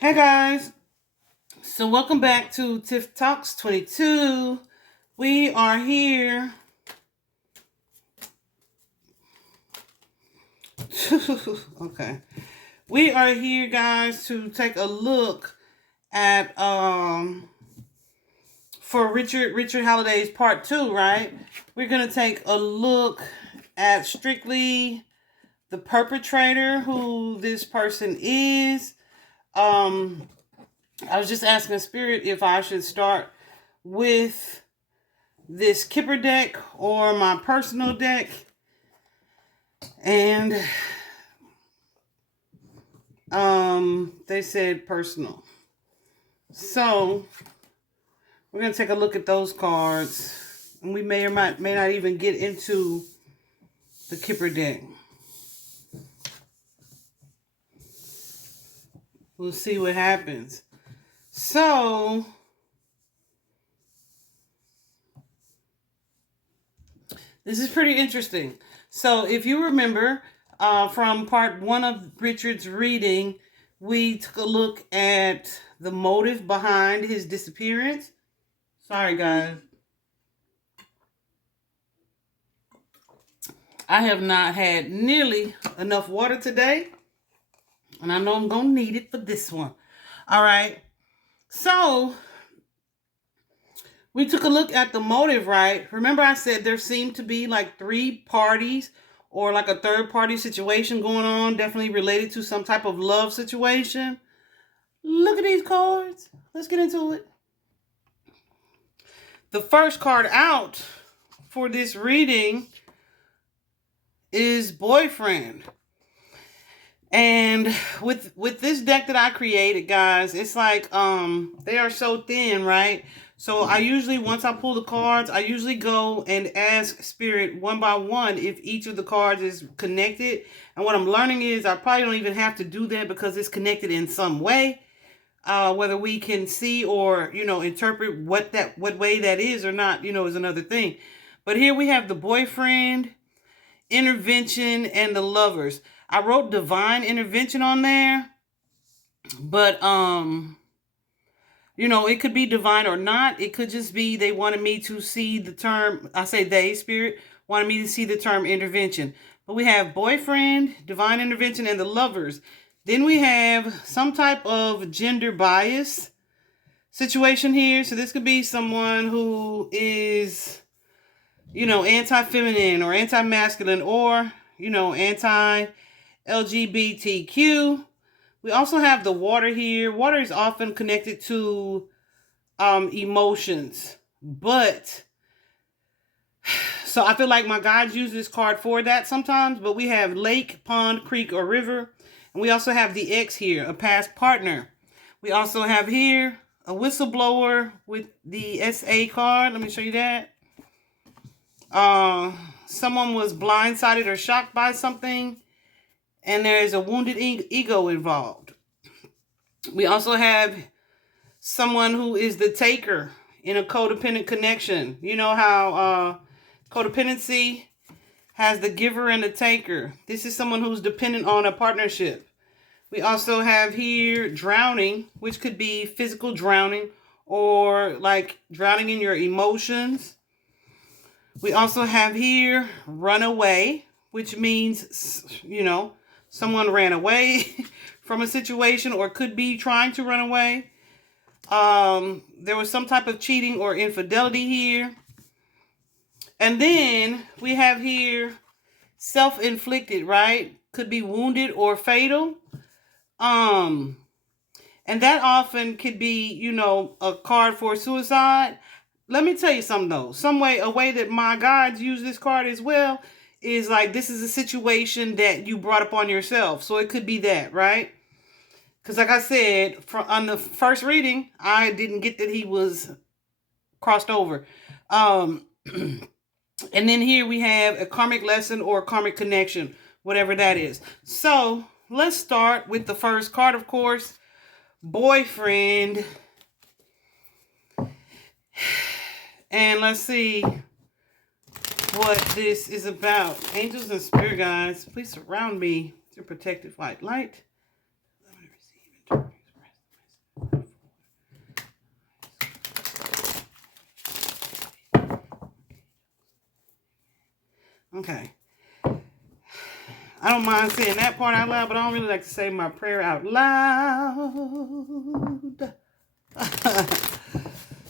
Hey guys, so welcome back to Tiff Talks 22. We are here. Okay. We are here, guys, to take a look at for Richard Halliday's part 2, right? We're gonna take a look at strictly the perpetrator, who this person is. I was just asking Spirit if I should start with this Kipper deck or my personal deck. And they said personal. So we're going to take a look at those cards. And we may or may not even get into the Kipper deck. We'll see what happens. So this is pretty interesting. So if you remember from part 1 of Richard's reading, we took a look at the motive behind his disappearance. Sorry, guys. I have not had nearly enough water today, and I know I'm going to need it for this one. All right. So we took a look at the motive, right? Remember I said there seemed to be like 3 parties or like a third party situation going on, definitely related to some type of love situation. Look at these cards. Let's get into it. The first card out for this reading is boyfriend. And with this deck that I created, guys, it's like they are so thin, right? So I usually, once I pull the cards, I usually go and ask Spirit one by one if each of the cards is connected. And what I'm learning is I probably don't even have to do that because it's connected in some way. Whether we can see or, interpret what way that is or not, is another thing. But here we have the boyfriend, intervention, and the lovers. I wrote divine intervention on there, but it could be divine or not. It could just be they wanted me to see the term, I say they, Spirit, wanted me to see the term intervention. But we have boyfriend, divine intervention, and the lovers. Then we have some type of gender bias situation here. So this could be someone who is, anti-feminine or anti-masculine or, anti-LGBTQ. We also have the water here. Water is often connected to emotions. But, so I feel like my guides use this card for that sometimes. But we have lake, pond, creek, or river. And we also have the X here, a past partner. We also have here a whistleblower with the SA card. Let me show you that. Someone was blindsided or shocked by something, and there is a wounded ego involved. We also have someone who is the taker in a codependent connection. You know how codependency has the giver and the taker. This is someone who's dependent on a partnership. We also have here drowning, which could be physical drowning or like drowning in your emotions. We also have here runaway, which means, someone ran away from a situation or could be trying to run away. There was some type of cheating or infidelity here. And then we have here self-inflicted, right? Could be wounded or fatal. And that often could be, a card for suicide. Let me tell you something though. A way that my guides use this card as well is like this is a situation that you brought upon yourself. So it could be that, right? Because like I said, on the first reading, I didn't get that he was crossed over. And then here we have a karmic lesson or karmic connection, whatever that is. So let's start with the first card, of course, boyfriend. And let's see what this is about. Angels and spirit guides, please surround me with your protective light. Okay. I don't mind saying that part out loud, but I don't really like to say my prayer out loud.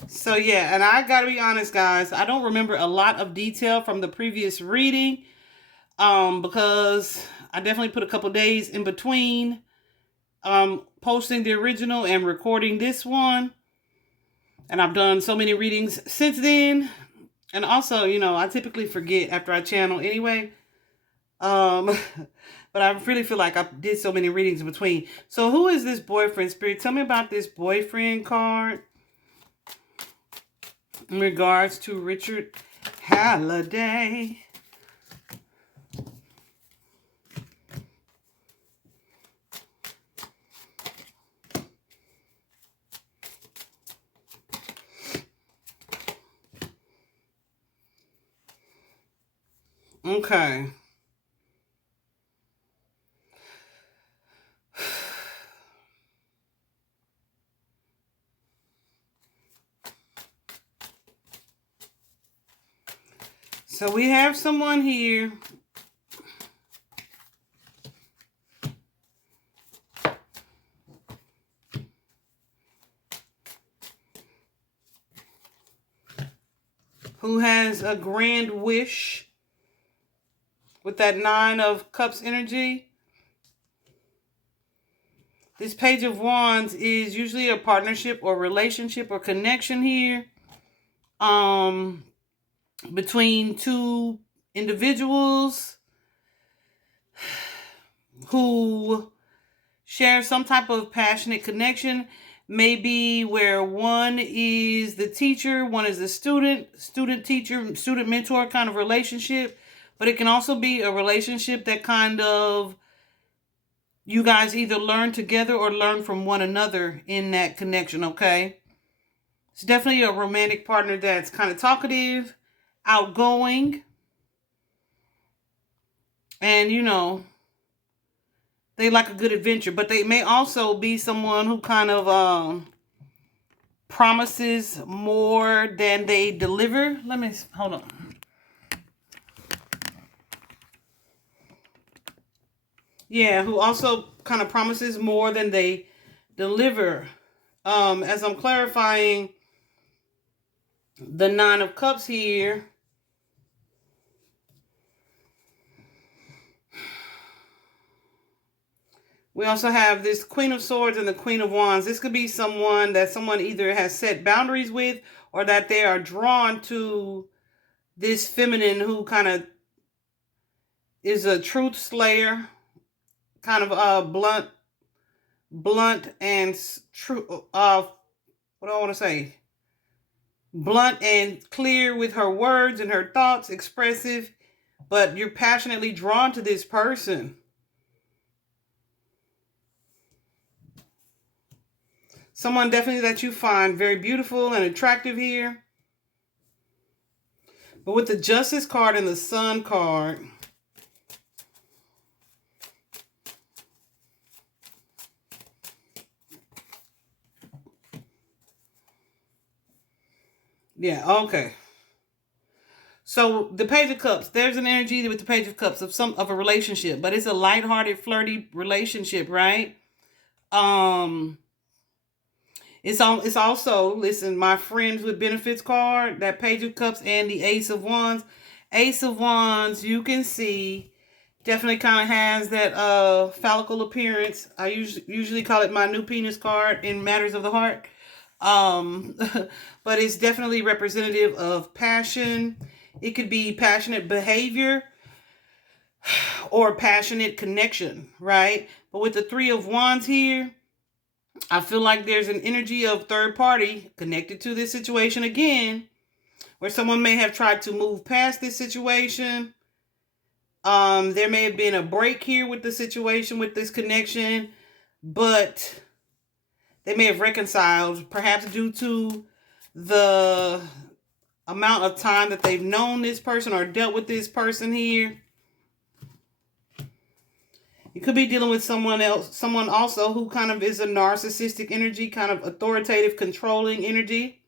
So yeah, and I gotta be honest, guys, I don't remember a lot of detail from the previous reading, because I definitely put a couple days in between posting the original and recording this one, and I've done so many readings since then. And also, you know, I typically forget after I channel anyway. But I really feel like I did so many readings in between. So who is this boyfriend, Spirit? Tell me about this boyfriend card in regards to Richard Halliday. Okay. So we have someone here who has a grand wish with that Nine of Cups energy. This Page of Wands is usually a partnership or relationship or connection here between two individuals who share some type of passionate connection. Maybe where one is the teacher, one is the student, student-teacher, student-mentor kind of relationship. But it can also be a relationship that kind of you guys either learn together or learn from one another in that connection, okay? It's definitely a romantic partner that's kind of talkative, outgoing, and, you know, they like a good adventure. But they may also be someone who kind of promises more than they deliver. Let me, hold on. Yeah, who also kind of promises more than they deliver. As I'm clarifying the Nine of Cups here, we also have this Queen of Swords and the Queen of Wands. This could be someone that someone either has set boundaries with or that they are drawn to this feminine who kind of is a truth slayer, kind of blunt and true. What do I want to say? Blunt and clear with her words and her thoughts, expressive, but you're passionately drawn to this person. Someone definitely that you find very beautiful and attractive here. But with the Justice card and the Sun card, yeah, okay. So the Page of Cups, there's an energy with the Page of Cups of a relationship, but it's a lighthearted, flirty relationship, right? It's also, listen, my friends with benefits card, that Page of Cups and the Ace of Wands. Ace of Wands, you can see, definitely kind of has that phallical appearance. I usually call it my new penis card in matters of the heart. But it's definitely representative of passion. It could be passionate behavior or passionate connection, right? But with the Three of Wands here, I feel like there's an energy of third party connected to this situation again, where someone may have tried to move past this situation. There may have been a break here with the situation, with this connection, but they may have reconciled, perhaps due to the amount of time that they've known this person or dealt with this person here. You could be dealing with someone else, someone also who kind of is a narcissistic energy, kind of authoritative, controlling energy.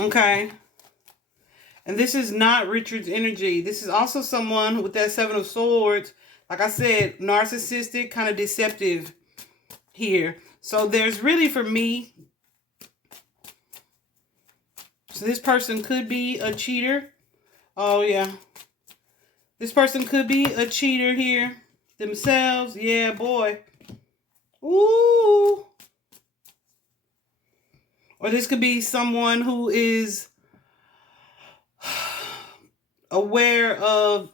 Okay. And this is not Richard's energy. This is also someone with that Seven of Swords. Like I said, narcissistic, kind of deceptive here. So there's really, for me, so this person could be a cheater. Oh, yeah. This person could be a cheater here themselves. Yeah, boy. Ooh. Or this could be someone who is aware of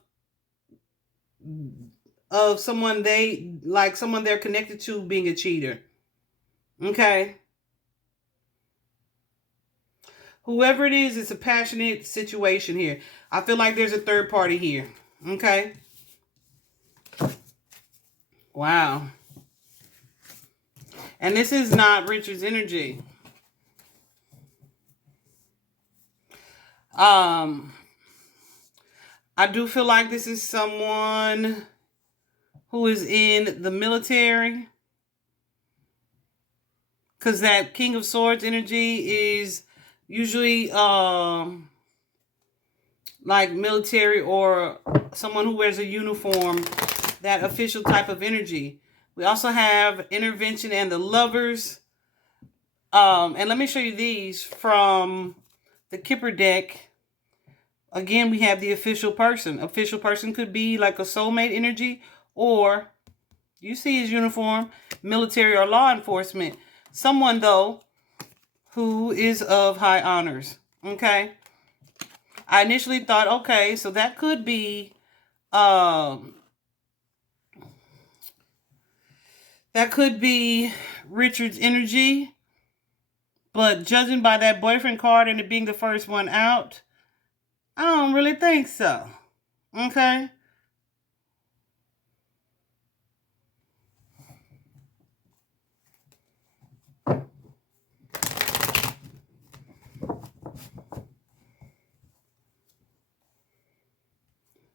someone someone they're connected to being a cheater. Okay. Whoever it is, it's a passionate situation here. I feel like there's a third party here. Okay. Wow. And this is not Richard's energy. I do feel like this is someone who is in the military. Because that King of Swords energy is usually like military or someone who wears a uniform, that official type of energy. We also have intervention and the lovers. And let me show you these from the Kipper deck. Again, we have the official person. Official person could be like a soulmate energy, or you see his uniform, military or law enforcement. Someone, though, who is of high honors. Okay. I initially thought, okay, so that could be Richard's energy. But judging by that boyfriend card and it being the first one out, I don't really think so. Okay.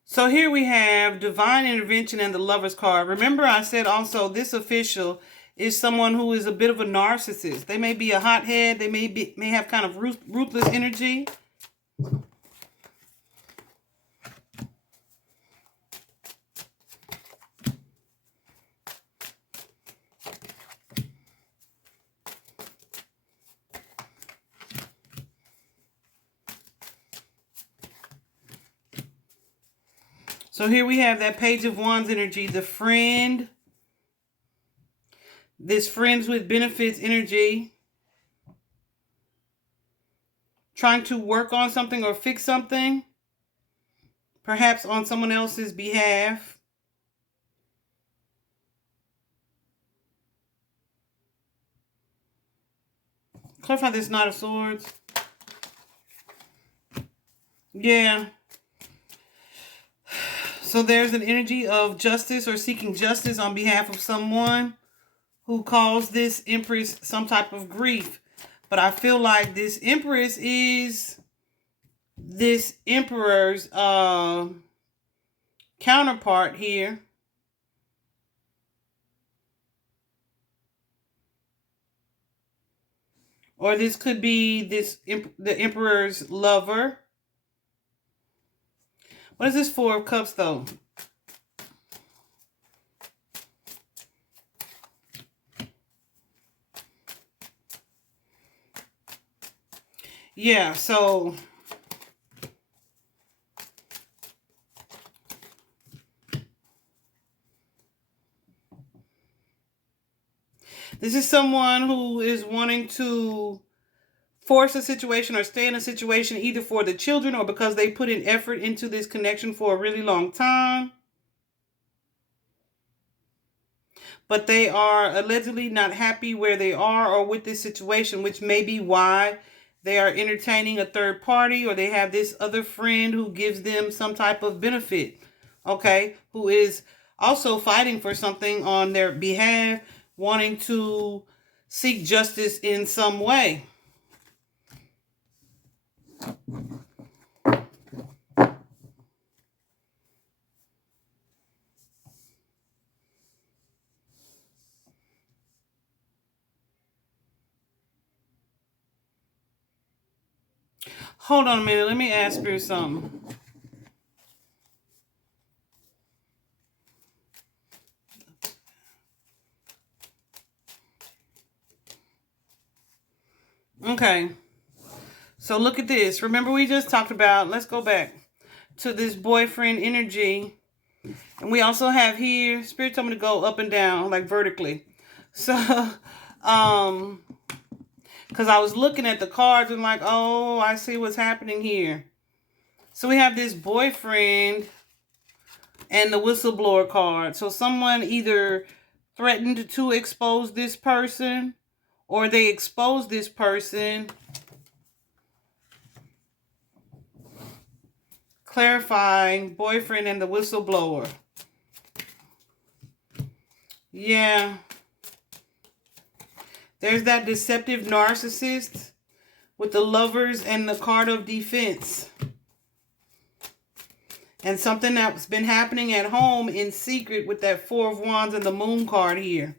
So here we have divine intervention and the lover's card. Remember, I said also this official is someone who is a bit of a narcissist. They may be a hothead. They may have kind of ruthless energy. So here we have that Page of Wands energy, the friend. This friends with benefits energy. Trying to work on something or fix something. Perhaps on someone else's behalf. Clarify this Knight of Swords. Yeah. So there's an energy of justice or seeking justice on behalf of someone who caused this Empress some type of grief. But I feel like this Empress is this Emperor's counterpart here. Or this could be the Emperor's lover. What is this Four of Cups, though? Yeah, so this is someone who is wanting to force a situation or stay in a situation either for the children or because they put in effort into this connection for a really long time. But they are allegedly not happy where they are or with this situation, which may be why they are entertaining a third party, or they have this other friend who gives them some type of benefit, okay, who is also fighting for something on their behalf, wanting to seek justice in some way. Hold on a minute. Let me ask her something. Okay. So look at this. Remember we just talked about, let's go back to this boyfriend energy. And we also have here, Spirit told me to go up and down, like vertically. So, because I was looking at the cards and like, oh, I see what's happening here. So we have this boyfriend and the whistleblower card. So someone either threatened to expose this person or they exposed this person. Clarifying boyfriend and the whistleblower. Yeah. There's that deceptive narcissist with the lovers and the card of defense. And something that's been happening at home in secret with that Four of Wands and the Moon card here.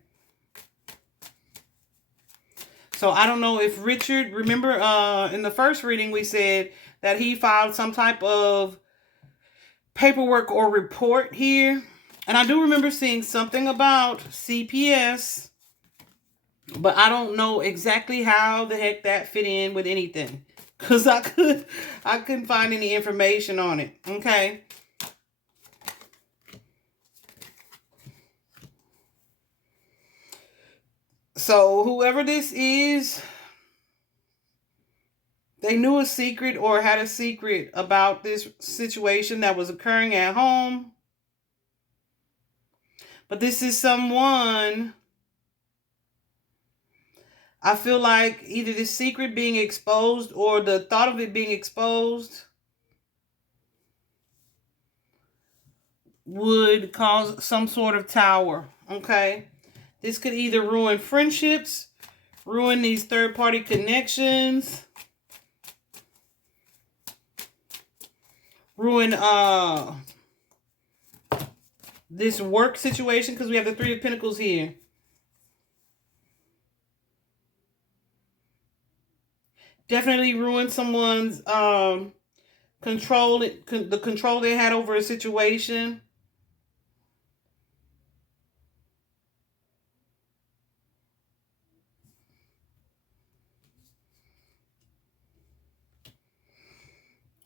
So I don't know if Richard, remember in the first reading we said that he filed some type of paperwork or report here. And I do remember seeing something about CPS. But I don't know exactly how the heck that fit in with anything. Because I couldn't find any information on it. Okay. So whoever this is, they knew a secret or had a secret about this situation that was occurring at home. But this is someone, I feel like either the secret being exposed or the thought of it being exposed would cause some sort of tower. Okay. This could either ruin friendships, ruin these third-party connections, ruin this work situation, because we have the Three of Pentacles here. Definitely ruin someone's control, the control they had over a situation.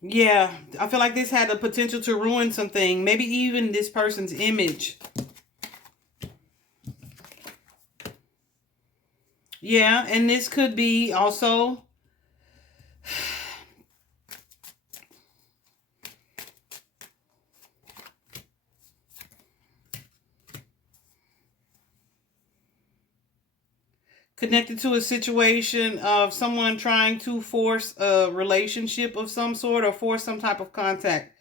Yeah, I feel like this had the potential to ruin something. Maybe even this person's image. Yeah, and this could be also connected to a situation of someone trying to force a relationship of some sort or force some type of contact.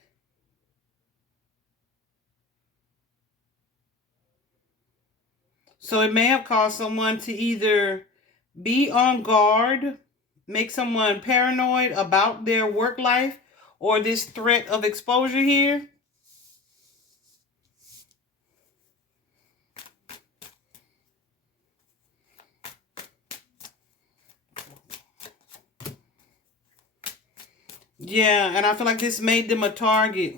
So it may have caused someone to either be on guard, make someone paranoid about their work life, or this threat of exposure here. Yeah, and I feel like this made them a target.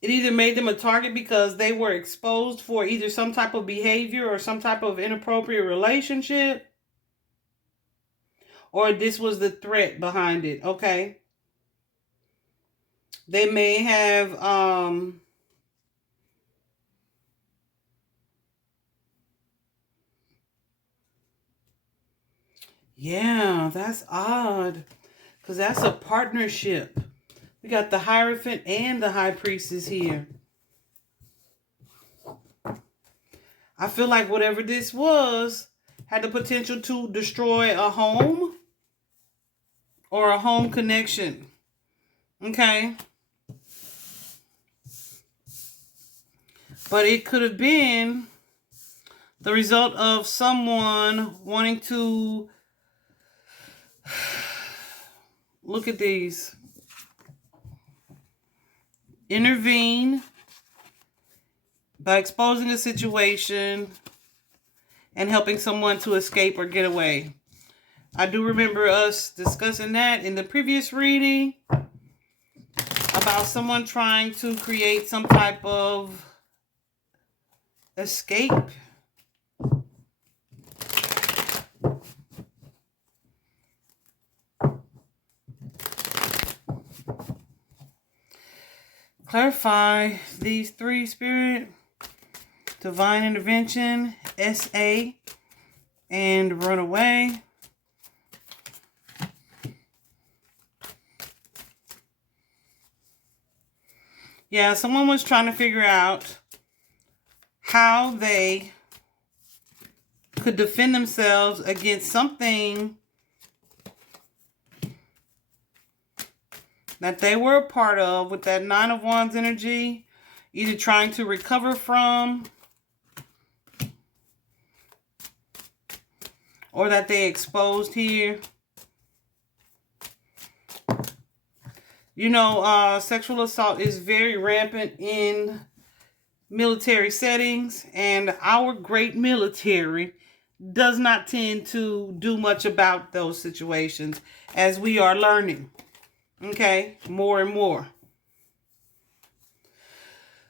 It either made them a target because they were exposed for either some type of behavior or some type of inappropriate relationship, or this was the threat behind it, okay? They may have, yeah, that's odd, because that's a partnership. We got the Hierophant and the High Priestess here. I feel like whatever this was had the potential to destroy a home or a home connection. Okay. But it could have been the result of someone wanting to, look at these, intervene by exposing a situation and helping someone to escape or get away. I do remember us discussing that in the previous reading about someone trying to create some type of escape. Clarify these three, Spirit. Divine intervention, SA, and run away. Yeah, someone was trying to figure out how they could defend themselves against something that they were a part of with that Nine of Wands energy, either trying to recover from or that they exposed here. You know, sexual assault is very rampant in military settings, and our great military does not tend to do much about those situations, as we are learning, okay, more and more.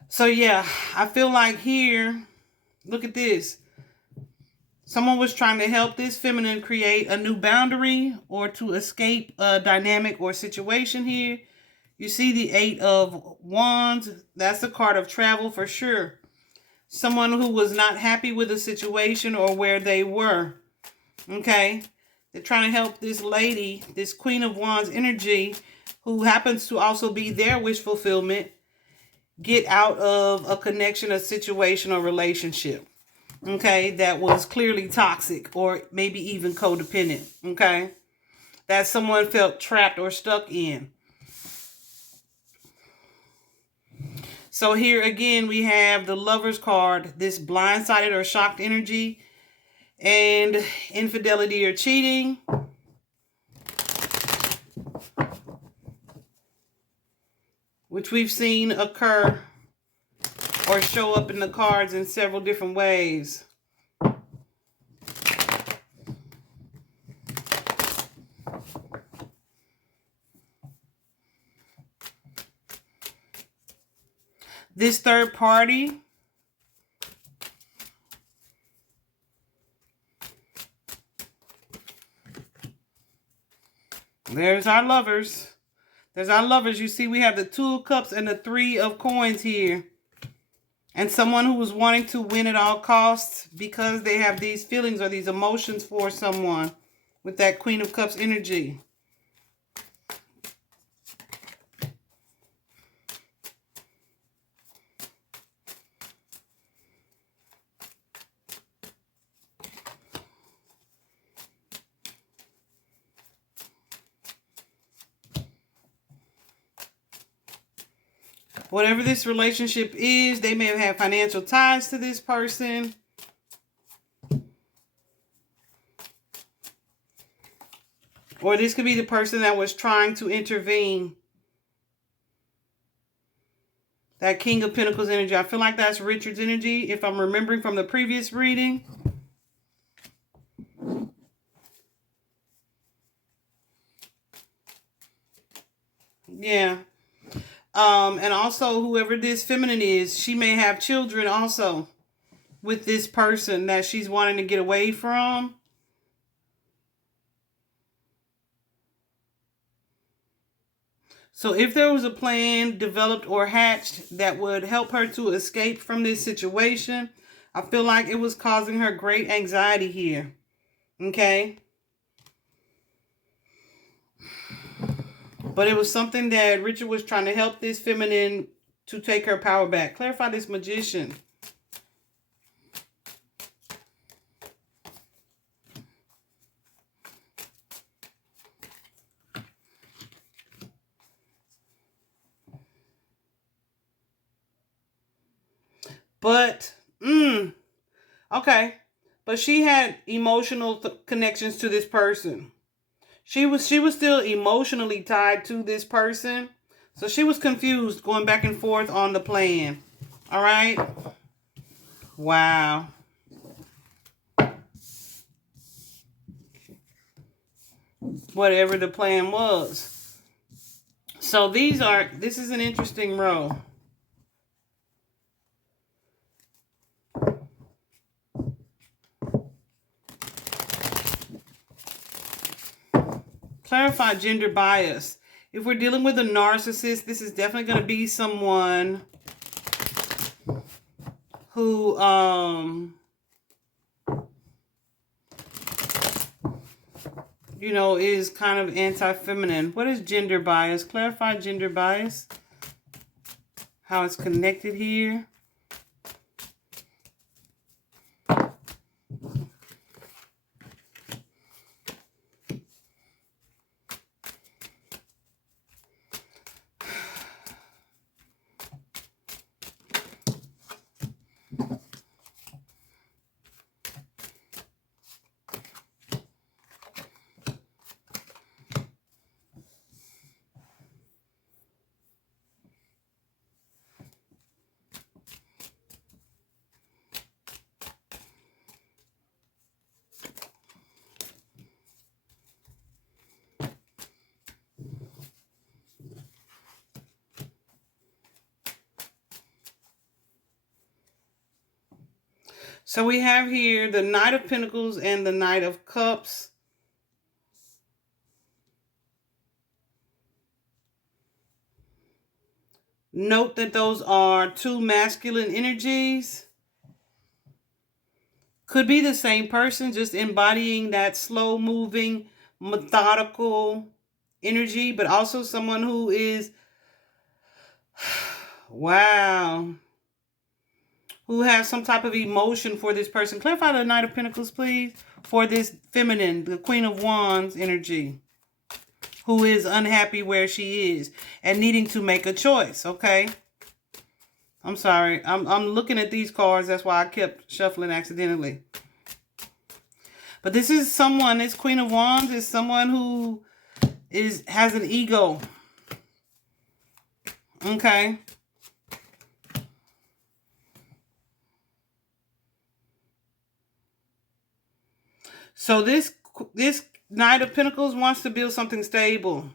So yeah, I feel like here, look at this. Someone was trying to help this feminine create a new boundary or to escape a dynamic or situation here. You see the Eight of Wands. That's a card of travel for sure. Someone who was not happy with a situation or where they were. Okay? They're trying to help this lady, this Queen of Wands energy, who happens to also be their wish fulfillment, get out of a connection, a situation, or relationship. Okay? That was clearly toxic or maybe even codependent. Okay? That someone felt trapped or stuck in. So here again, we have the Lover's card, this blindsided or shocked energy, and infidelity or cheating. Which we've seen occur or show up in the cards in several different ways. This third party there's our lovers. There's our lovers. You see we have the Two of Cups and the Three of Coins here. And someone who was wanting to win at all costs because they have these feelings or these emotions for someone with that Queen of Cups energy. Whatever this relationship is, they may have had financial ties to this person. Or this could be the person that was trying to intervene. That King of Pentacles energy. I feel like that's Richard's energy, if I'm remembering from the previous reading. Yeah. And also, whoever this feminine is, she may have children also with this person that she's wanting to get away from. So if there was a plan developed or hatched that would help her to escape from this situation, I feel like it was causing her great anxiety here. Okay? But it was something that Richard was trying to help this feminine to take her power back. Clarify this Magician. But, Okay. But she had emotional connections to this person. She was still emotionally tied to this person. So she was confused going back and forth on the plan. All right? Wow. Whatever the plan was. So this is an interesting row. Clarify gender bias. If we're dealing with a narcissist, this is definitely going to be someone who is kind of anti-feminine. What is gender bias? Clarify gender bias. How it's connected here. So we have here the Knight of Pentacles and the Knight of Cups. Note that those are two masculine energies. Could be the same person, just embodying that slow-moving, methodical energy, but also someone who is, wow, who has some type of emotion for this person. Clarify the Knight of Pentacles, please, for this feminine, the Queen of Wands energy, who is unhappy where she is and needing to make a choice, okay? I'm sorry. I'm looking at these cards. That's why I kept shuffling accidentally. But this is someone, this Queen of Wands is someone who has an ego. Okay. So this Knight of Pentacles wants to build something stable.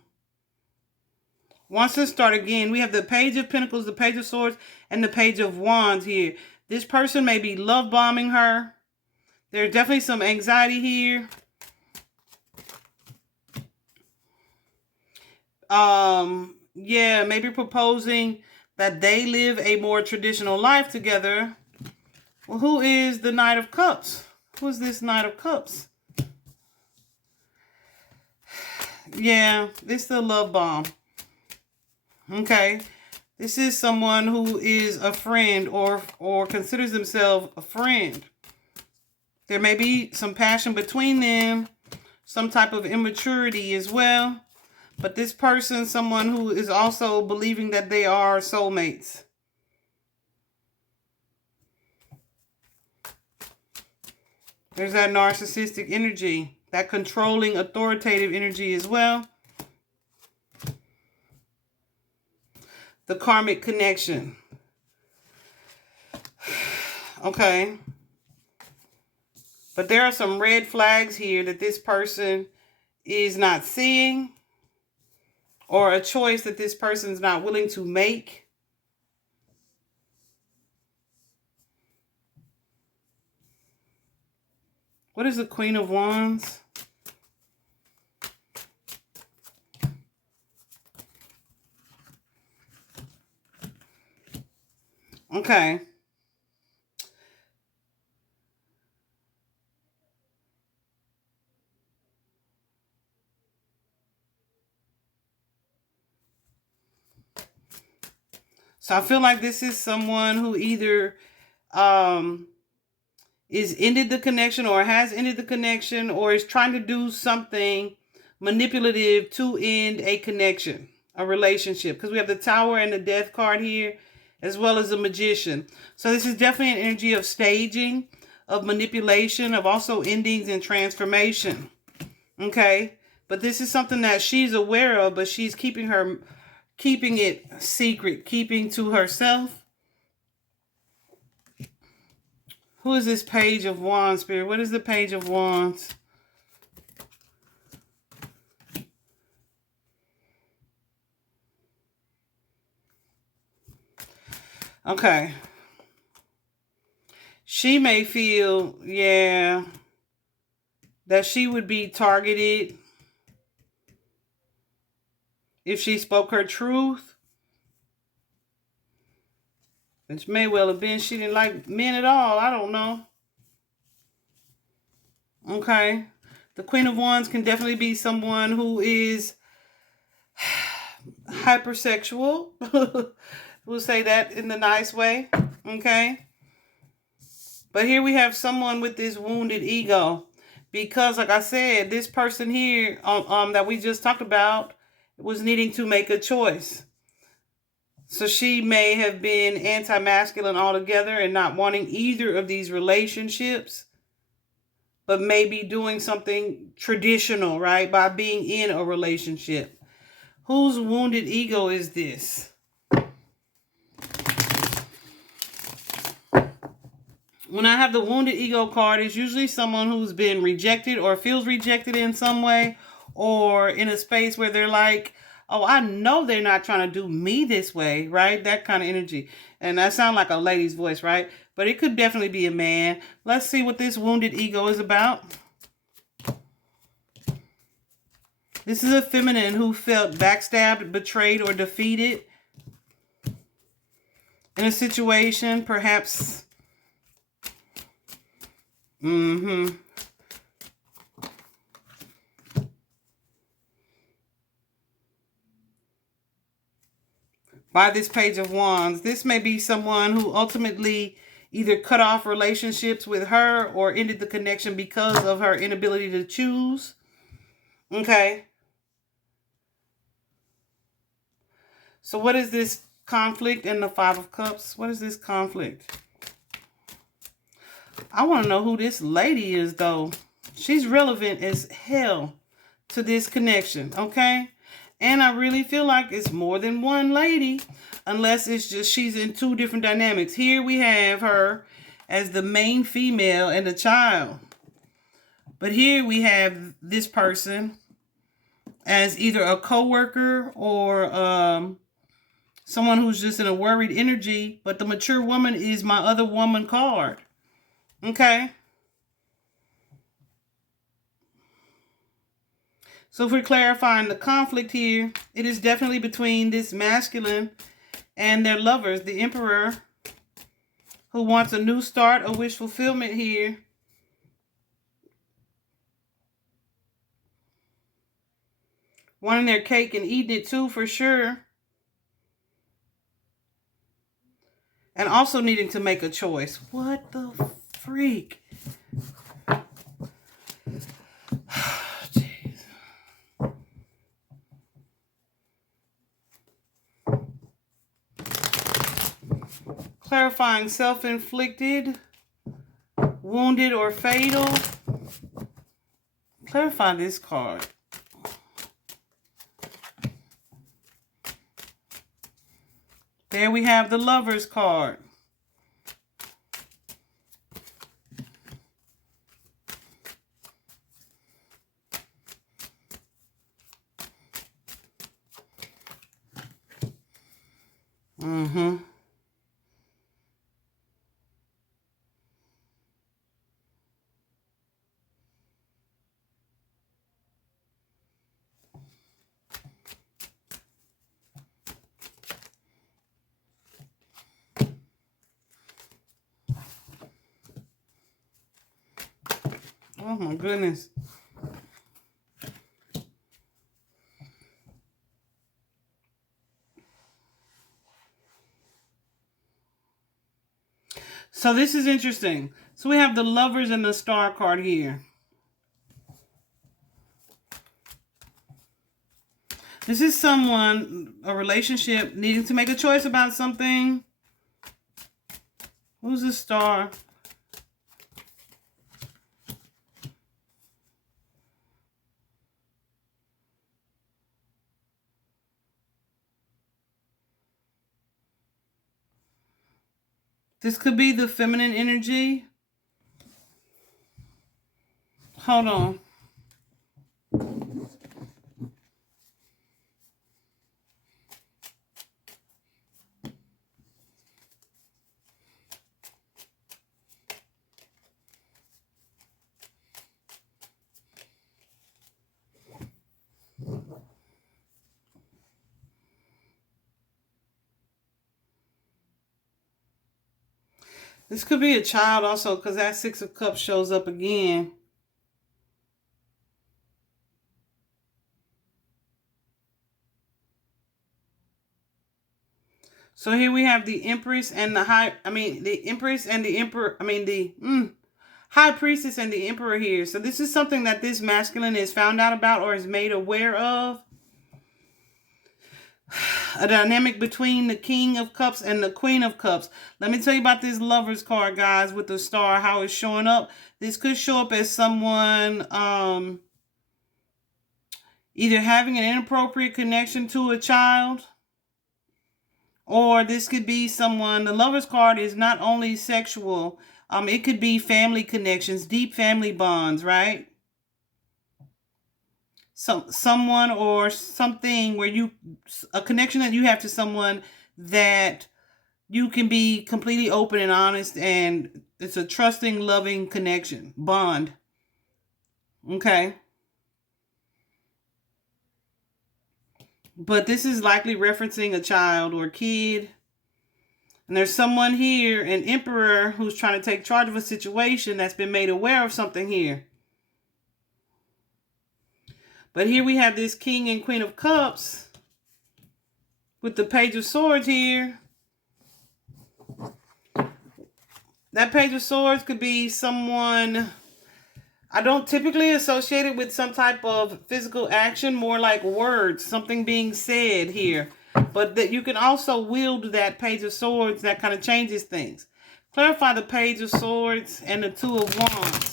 Wants to start again. We have the Page of Pentacles, the Page of Swords, and the Page of Wands here. This person may be love bombing her. There's definitely some anxiety here. Yeah, maybe proposing that they live a more traditional life together. Well, who is the Knight of Cups? Who is this Knight of Cups? Yeah, this is a love bomb. Okay. This is someone who is a friend or considers themselves a friend. There may be some passion between them, some type of immaturity as well. But this person, someone who is also believing that they are soulmates. There's that narcissistic energy, that controlling, authoritative energy as well. The karmic connection. Okay. But there are some red flags here that this person is not seeing, or a choice that this person is not willing to make. What is the Queen of Wands? Okay. So I feel like this is someone who either is ended the connection or has ended the connection or is trying to do something manipulative to end a connection, a relationship. Because we have the Tower and the Death card here, as well as the Magician. So this is definitely an energy of staging, of manipulation, of also endings and transformation. Okay? But this is something that she's aware of, but she's keeping it secret, keeping to herself. Who is this Page of Wands, Spirit? What is the Page of Wands? Okay. She may feel, yeah, that she would be targeted if she spoke her truth. Which may well have been she didn't like men at all. I don't know. Okay. The Queen of Wands can definitely be someone who is hypersexual. We'll say that in the nice way. Okay. But here we have someone with this wounded ego. Because, like I said, this person here that we just talked about was needing to make a choice. So she may have been anti-masculine altogether and not wanting either of these relationships, but maybe doing something traditional, right? By being in a relationship. Whose wounded ego is this? When I have the wounded ego card, it's usually someone who's been rejected or feels rejected in some way, or in a space where they're like, oh, I know they're not trying to do me this way, right? That kind of energy. And that sounds like a lady's voice, right? But it could definitely be a man. Let's see what this wounded ego is about. This is a feminine who felt backstabbed, betrayed, or defeated in a situation, perhaps. By this Page of Wands, this may be someone who ultimately either cut off relationships with her or ended the connection because of her inability to choose. Okay. So what is this conflict in the Five of Cups? What is this conflict? I want to know who this lady is, though. She's relevant as hell to this connection, okay? And I really feel like it's more than one lady, unless it's just she's in two different dynamics. Here we have her as the main female and the child. But here we have this person as either a co-worker or someone who's just in a worried energy. But the mature woman is my other woman card. Okay. So if we're clarifying the conflict here, it is definitely between this masculine and their lovers, the Emperor, who wants a new start, a wish fulfillment here. Wanting their cake and eating it too, for sure. And also needing to make a choice. What the freak? Clarifying self-inflicted, wounded, or fatal. Clarify this card. There we have the Lover's card. Oh my goodness. So this is interesting. So we have the Lovers and the Star card here. This is someone, a relationship, needing to make a choice about something. Who's the Star? This could be the feminine energy. Hold on. This could be a child also, because that Six of Cups shows up again. So here we have the Empress and the the Empress and the Emperor, High Priestess and the Emperor here. So this is something that this masculine is found out about or is made aware of. A dynamic between the King of Cups and the Queen of Cups. Let me tell you about this Lovers card, guys, with the star, how it's showing up. This could show up as someone either having an inappropriate connection to a child, or this could be someone, the Lovers card is not only sexual, it could be family connections, deep family bonds, right? Someone or something where a connection that you have to someone that you can be completely open and honest, and it's a trusting, loving connection, bond. Okay. But this is likely referencing a child or kid. And there's someone here, an emperor, who's trying to take charge of a situation that's been made aware of something here. But here we have this King and Queen of Cups with the Page of Swords here. That Page of Swords could be someone, I don't typically associate it with some type of physical action, more like words, something being said here. But that you can also wield that Page of Swords, that kind of changes things. Clarify the Page of Swords and the Two of Wands.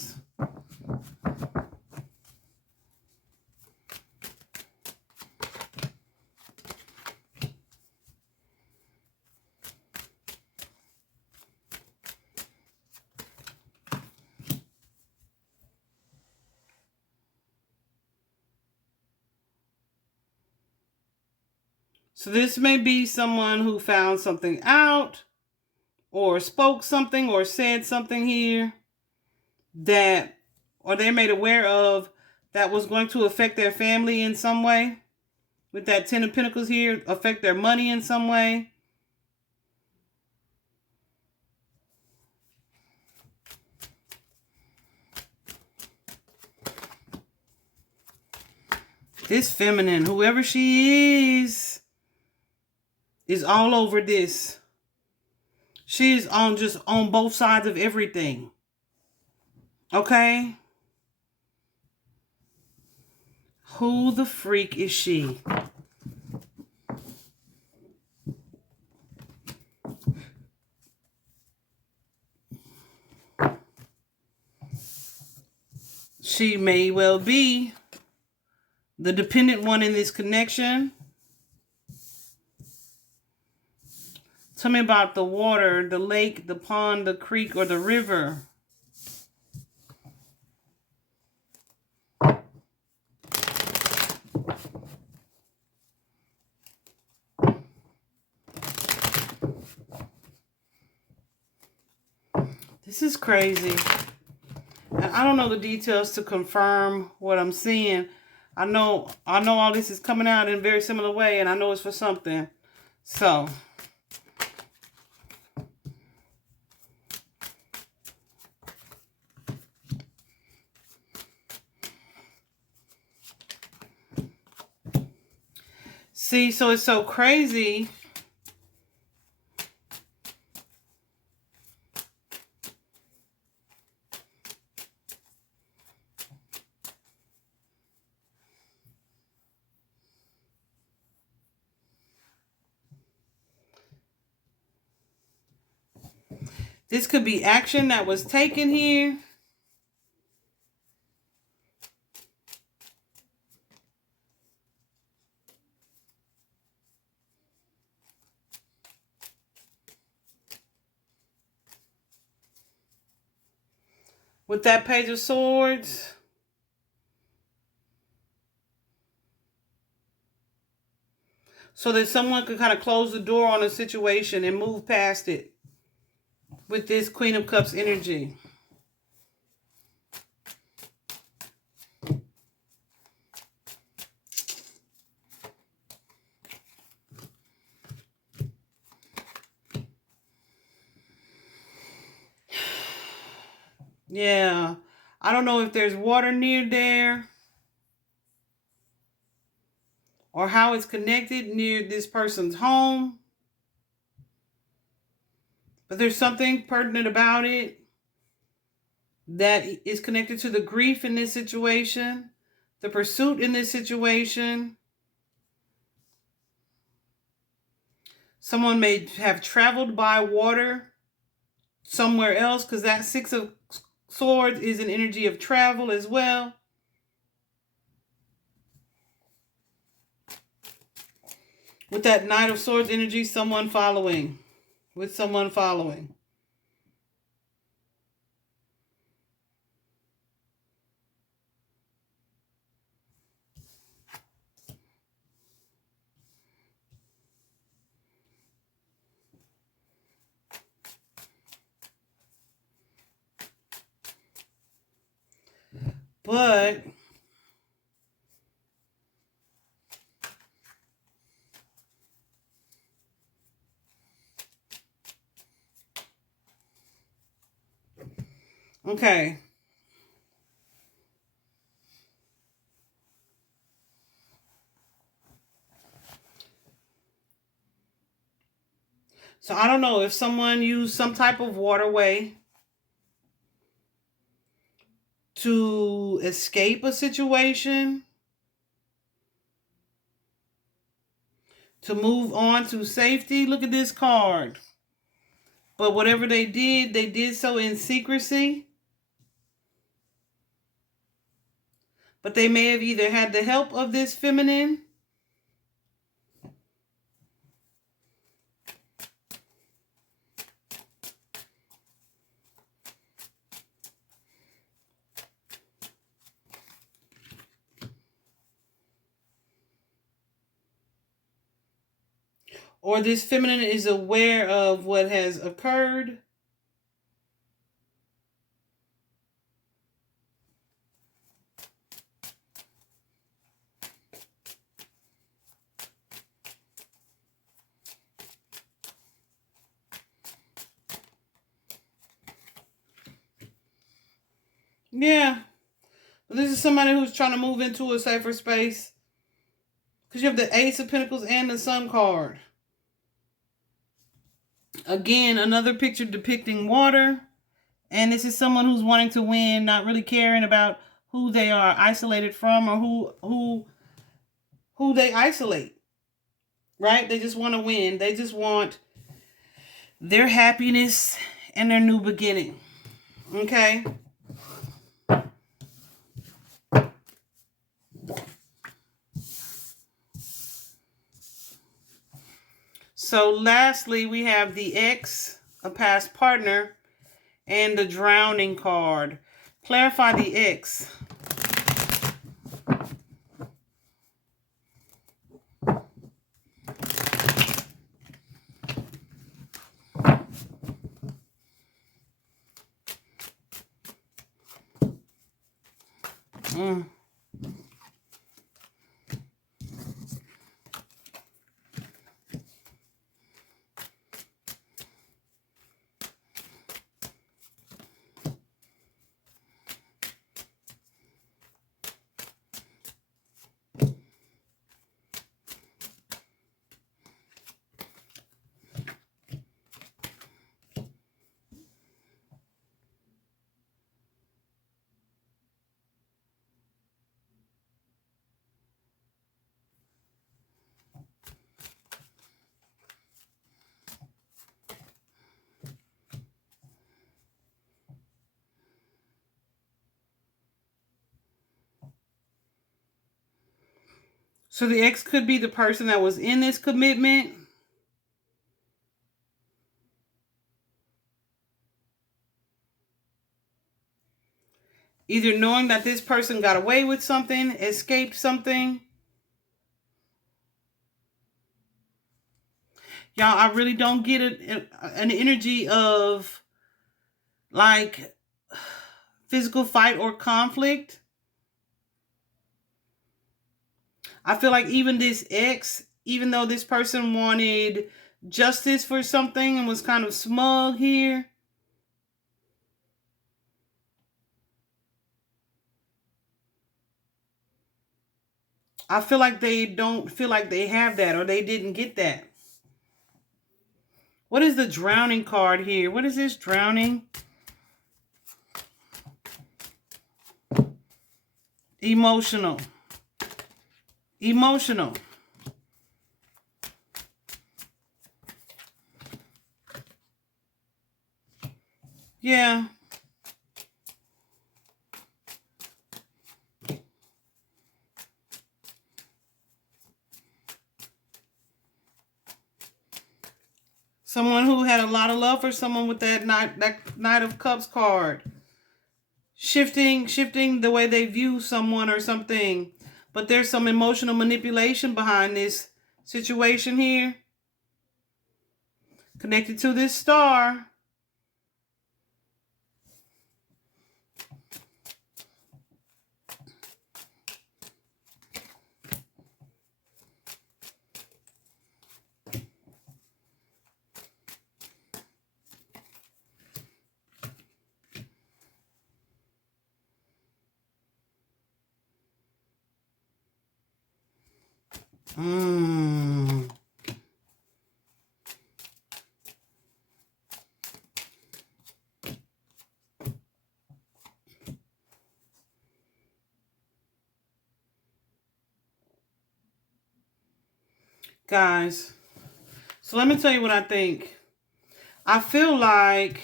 So this may be someone who found something out or spoke something or said something here that, or they're made aware of, that was going to affect their family in some way. With that Ten of Pentacles here, affect their money in some way. This feminine, whoever she is all over this. She's just on both sides of everything. Okay? Who the freak is she? She may well be the dependent one in this connection. Tell me about the water, the lake, the pond, the creek, or the river. This is crazy. And I don't know the details to confirm what I'm seeing. I know all this is coming out in a very similar way, and I know it's for something. So see, so it's so crazy. This could be action that was taken here. with that Page of Swords. So that someone could kind of close the door on a situation and move past it with this Queen of Cups energy. Yeah, I don't know if there's water near there or how it's connected near this person's home. But there's something pertinent about it that is connected to the grief in this situation, the pursuit in this situation. Someone may have traveled by water somewhere else, because that Six of Swords is an energy of travel as well. With that Knight of Swords energy, someone following. With someone following. But okay. So I don't know if someone used some type of waterway to escape a situation, to move on to safety. Look at this card. But whatever they did so in secrecy. But they may have either had the help of this feminine, or this feminine is aware of what has occurred. Yeah. This is somebody who's trying to move into a safer space. Because you have the Ace of Pentacles and the Sun card. Again, another picture depicting water. And this is someone who's wanting to win, not really caring about who they are isolated from or who they isolate. Right? They just want to win. They just want their happiness and their new beginning. Okay? So lastly, we have the ex, a past partner, and the drowning card. Clarify the ex. So the ex could be the person that was in this commitment. Either knowing that this person got away with something, escaped something. Y'all, I really don't get an energy of like physical fight or conflict. I feel like even this ex, even though this person wanted justice for something and was kind of smug here, I feel like they don't feel like they have that, or they didn't get that. What is the drowning card here? What is this drowning? Emotional. Emotional. Yeah. Someone who had a lot of love for someone with that Knight of Cups card. Shifting the way they view someone or something. But there's some emotional manipulation behind this situation here. Connected to this star. Guys, so let me tell you what I think. I feel like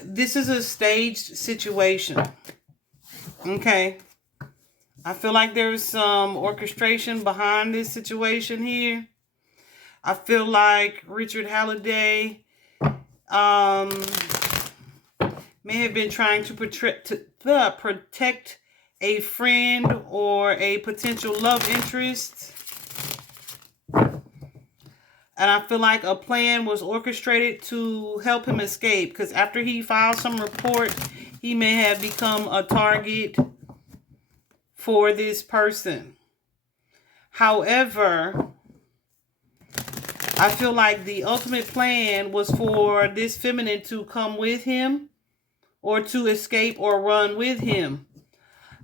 this is a staged situation. Okay. I feel like there's some orchestration behind this situation here. I feel like Richard Halliday may have been trying to protect a friend or a potential love interest. And I feel like a plan was orchestrated to help him escape. Because after he filed some report, he may have become a target for this person. However, I feel like the ultimate plan was for this feminine to come with him or to escape or run with him.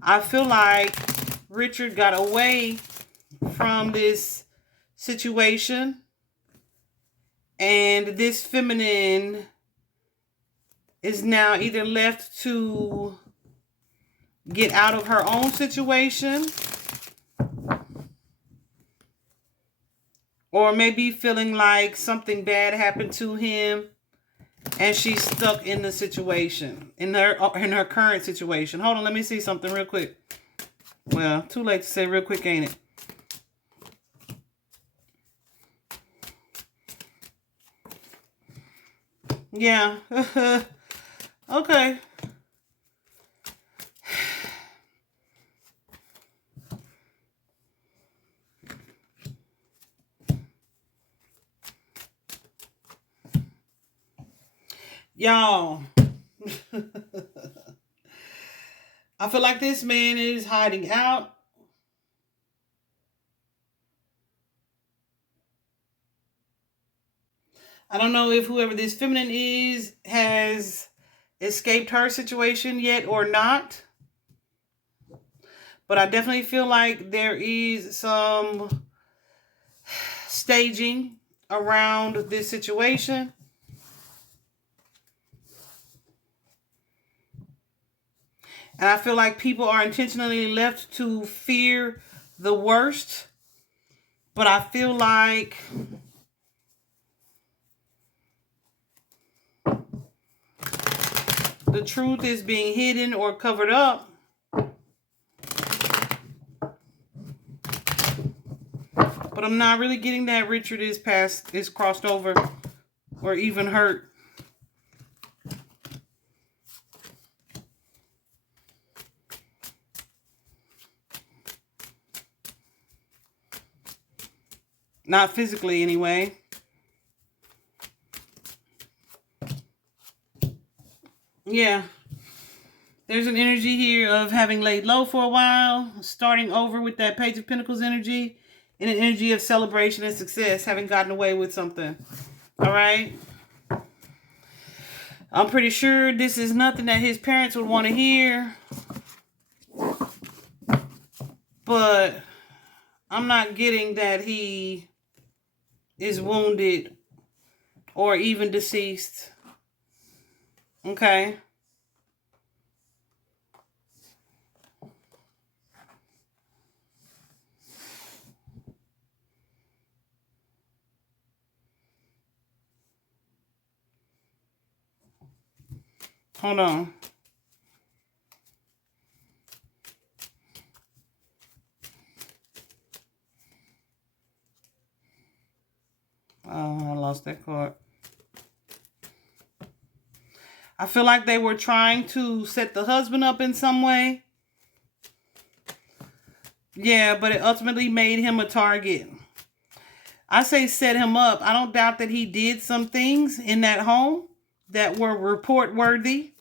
I feel like Richard got away from this situation, and this feminine is now either left to get out of her own situation, or maybe feeling like something bad happened to him and she's stuck in the situation, in her current situation. Hold on, let me see something real quick. Well, too late to say real quick, ain't it? Yeah. Okay. Y'all. I feel like this man is hiding out. I don't know if whoever this feminine is has escaped her situation yet or not. But I definitely feel like there is some staging around this situation. And I feel like people are intentionally left to fear the worst. But I feel like the truth is being hidden or covered up. But I'm not really getting that Richard is crossed over or even hurt. Not physically, anyway. Yeah. There's an energy here of having laid low for a while, starting over with that Page of Pentacles energy, and an energy of celebration and success, having gotten away with something. All right? I'm pretty sure this is nothing that his parents would want to hear. But I'm not getting that he is wounded or even deceased. Okay? Hold on. Oh, I lost that card. I feel like they were trying to set the husband up in some way. Yeah, but it ultimately made him a target. I say set him up. I don't doubt that he did some things in that home that were report worthy.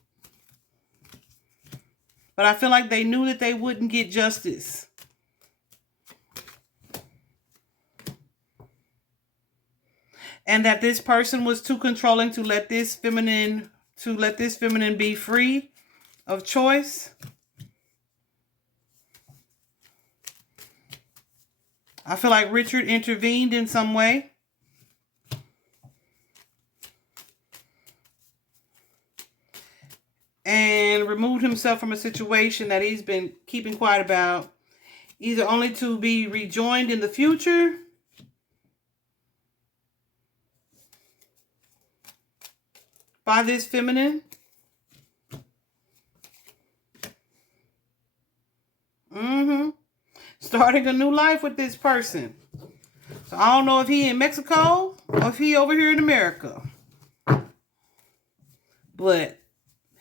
But I feel like they knew that they wouldn't get justice. And that this person was too controlling to let this feminine be free of choice. I feel like Richard intervened in some way. And removed himself from a situation that he's been keeping quiet about, either only to be rejoined in the future by this feminine. Starting a new life with this person. So I don't know if he in Mexico or if he over here in America. But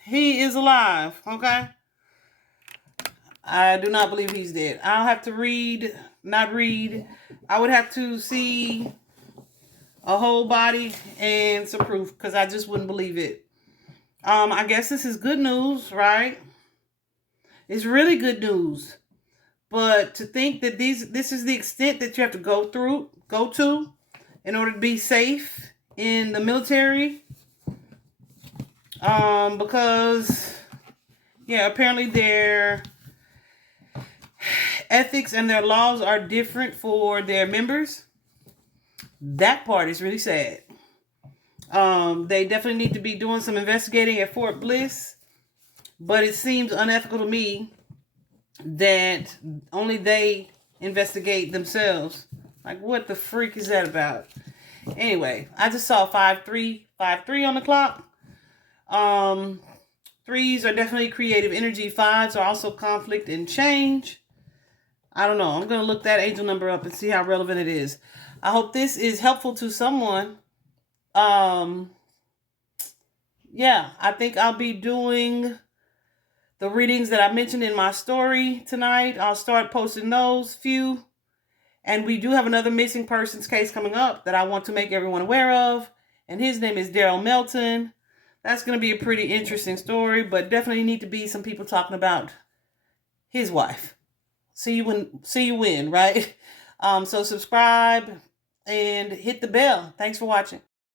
he is alive, okay? I do not believe he's dead. I'll have to I would have to see a whole body and some proof, because I just wouldn't believe it. I guess this is good news, right? It's really good news. But to think that this is the extent that you have to go to in order to be safe in the military. Because, yeah, apparently their ethics and their laws are different for their members. That part is really sad. They definitely need to be doing some investigating at Fort Bliss. But it seems unethical to me that only they investigate themselves. Like, what the freak is that about? Anyway, I just saw 5-3 on the clock. Threes are definitely creative energy. Fives are also conflict and change. I don't know. I'm going to look that angel number up and see how relevant it is. I hope this is helpful to someone. Yeah, I think I'll be doing the readings that I mentioned in my story tonight. I'll start posting those few. And we do have another missing persons case coming up that I want to make everyone aware of. And his name is Daryl Melton. That's going to be a pretty interesting story, but definitely need to be some people talking about his wife. See you win, right? So subscribe and hit the bell. Thanks for watching.